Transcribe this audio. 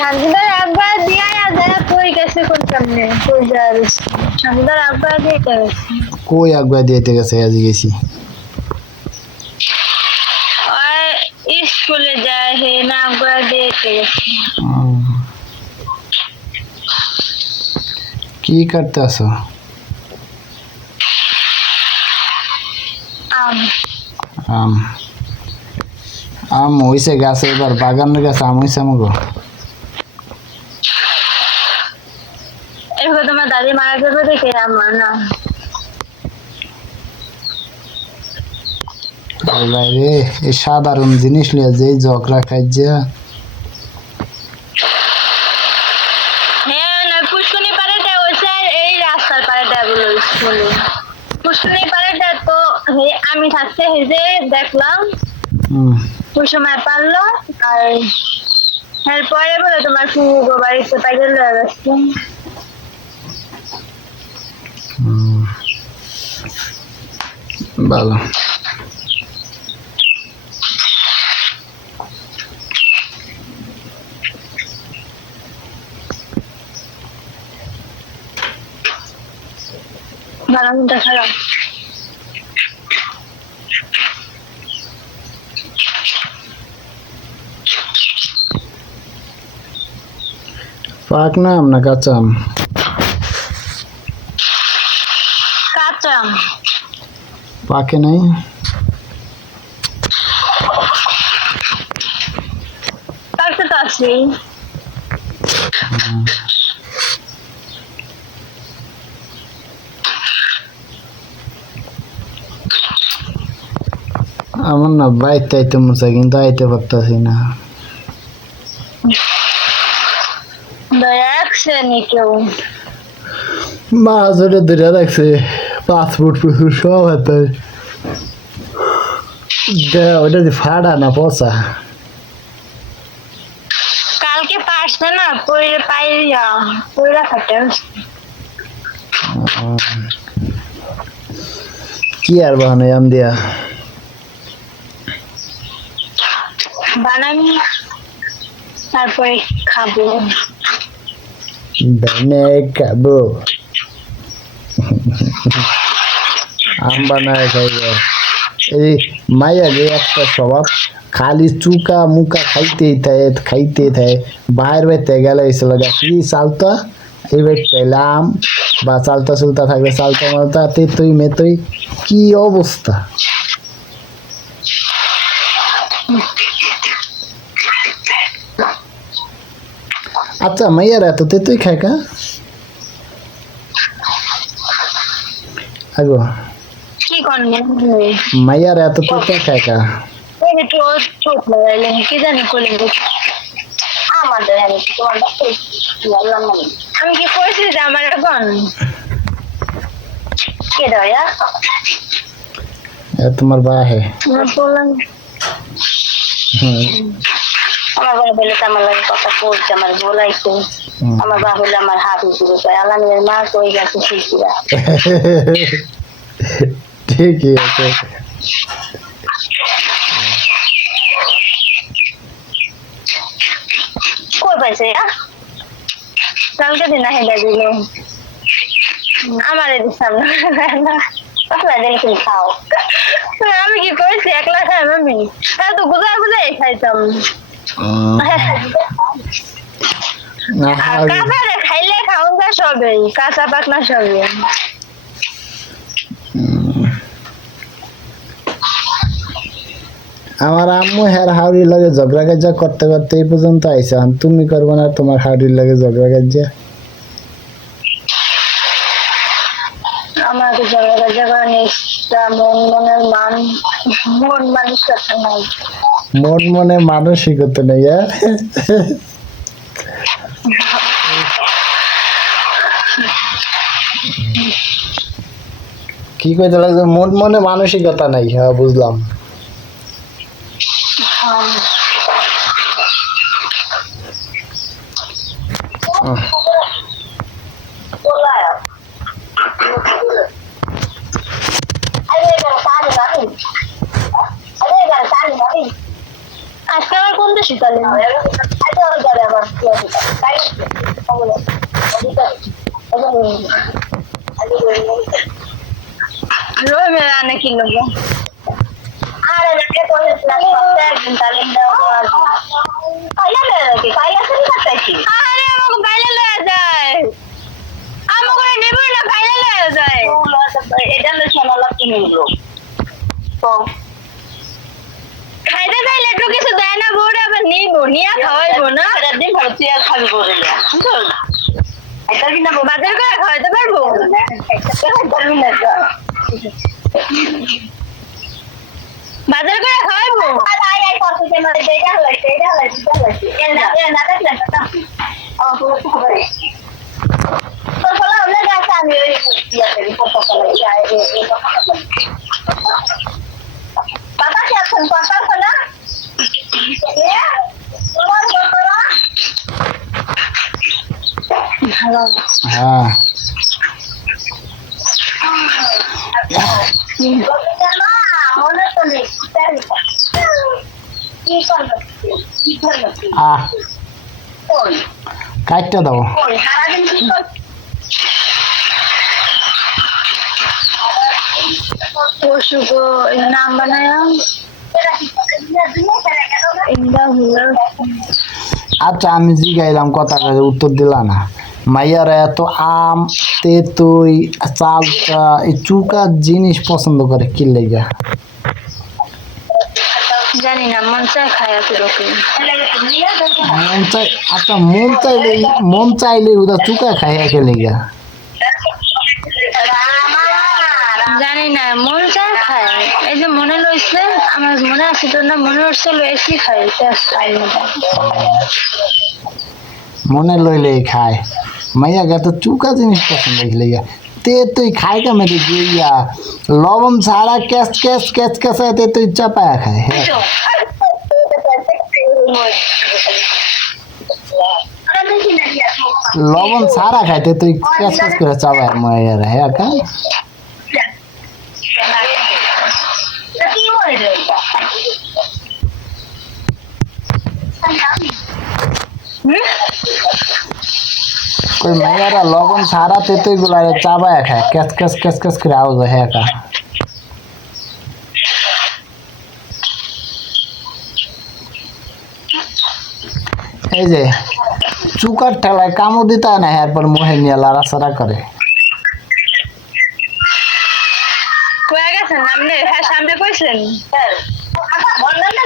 শান্তদার একবার দিয়া দেখা কই গেছে কোন সামনে কই যাস শান্তদার একবার দিয়ে গেছে কই একবার দিতে গেছে আজ গেছি ওই স্কুলে যায় হে না একবার দিয়ে গেছে কি করতেছো আম আম হইছে গাছে এবার বাগানের গাছে আম হইছে আমাগো এবার তোমার দাদি মারা যাবে দেখে আমার না বাইরে এই সাধারণ জিনিস লিয়ে যে ঝগড়া খাইজা হ্যাঁ না পুষ্কনি পাড়াটা হচ্ছে এই রাস্তার পাড়াটা বলো স্কুলে পুষ্কনি পাড়াটা তো আমি থাকতে হেজে দেখলাম ওই সময় পারলো আর এরপরে বলে তোমার ফুগো বাড়িতে পাইলে আসছে ভালো বানানোটা খারাপ পাক না আম না কাঁচা আম কাঁচা পাকে নাই কাঁচা তো আছে আমার না বাইতে আইতে মনে কিন্তু আইতে পারতাছি না রাখছে নি কেউ মাছ ওটা ধরে রাখছে পাসপোর্ট ফুসপোর্ট সব হাতে ওটা যে ফাড়া না পচা কালকে পারছে না পইরে পাইয়া পইরা খাটে কি আর বানাই আম দিয়া বানানি তারপরে খাবো বেনে খাবো আম বানায় খাইব এই মাইয়া যে একটা স্বভাব খালি চুকা মুকা খাইতেই থাকে বাইর বাইতে গেলে এসে কি চালতা এই বাইতে আম বা চালতা চুলতা থাকলে চালতা মালতা তেতই মেতই কি অবস্থা আচ্ছা মাইয়ার এত তেতই খায় কা আগো কি করবে মাইয়ার এত তেতই খায় কা একটু চোখ লাগাইলে কি জানি করলে আমাদের আমি কি কইছি যে আমার এখন কে দয়া তোমার বাহে বললাম আমার বাবা বলে তো আমার লাগে কথা বলছে আমার বলাইছে আমার বাবা হলে আমার হাত উঠে যায় আলামের মা কই গেছে শিশিরা ঠিকই আছে কই পাইছে কালকে দিন না হেঁটে দিল আমার এদিক সামনে দিন তুমি খাও আমি কি করেছি একলা খাই আমি তো গুজাই গুজাই খাইতাম কাঁচা খাইলে খাওন যা সবে কাঁচা পাকনা সবে আমার আম্মু হ্যার হাওড়ির লাগে ঝগড়া কাজা করতে করতে এই পর্যন্ত আইসা তুমি করবো না তোমার হাওড়ির লাগে ঝগড়া কাজা আমাকে ঝগড়া কাজা করে নিষ্ঠা মন মানসিকতা নাই মন মনে মানসিকতা নেই কি কইতে লাগছে মন মনে মানসিকতা নাই হ্যাঁ বুঝলাম আজকে আমার কোন দেশে চলে রোজ মেলা আনে কি নেবো আরে দেখে কলেজ ক্লাস করতে একদিন তালিম দেওয়া কাইলা নাকি কাইলা শুরু করতেছি আরে আমাকে কাইলা লয়ে যায় আমাকে নেব না কাইলা লয়ে যায় এটা লো শোনালা কি নিলো তো খাইতে চাইলে একটু কিছু দেয় না বউরে আবার নিবো নিয়ে খাওয়াইবো না দিন ভালো তুই আর খাবি বলে এটা কিনা বাজার করে খাওয়াইতে পারবো বাজার করে খাওয়াইবো বাবা কি আছেন কথা না ভালো হ্যাঁ মনে তো নেই কি করবো আহ কাটতে দাও সারাদিন কি পশুগো নাম বানায় আচ্ছা আমি জিগাইলাম কথা উত্তর দিলা না মাইয়ারা এত আম তেতুই চালটা এই চুকা জিনিস পছন্দ করে কি লেগা জানি না মন চায় খায় এত রকম মন চাই আচ্ছা মন চাইলে ওটা চুকা খায় একে লেগা জানি না মন চায় খায় এই যে মনে লইছে আমার মনে আছে তো না মনে হচ্ছে লইছি খাই খাই মনে লইলে খায় মাইয়া গা তো চুকা জিনিস পছন্দ লেগা তে তুই খায় কা মেরে গিয়া লবণ ছাড়া ক্যাচ ক্যাচ ক্যাচ ক্যাচ তে তুই চাপায়া খায় হ্যাঁ লবণ ছাড়া খাইতে তুই ক্যাচ ক্যাচ করে চাপায় মাইয়ারা হ্যাঁ কা कोई मेरा लवण सारा तेतुई गुला चाबाया खाए कस कस कस कस করে আওয়াজ হয় একা এই যে চুকার ঠেলায় কামও দিতা না এরপর মোহে নিয়ে লাড়াচাড়া করে কয়ে গেছেন সামনে হ্যাঁ সামনে কইছেন বললেন না